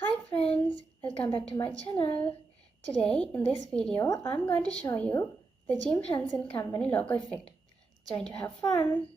Hi friends, welcome back to my channel. Today in this video I'm going to show you the Jim Henson Company logo effect. Join to have fun.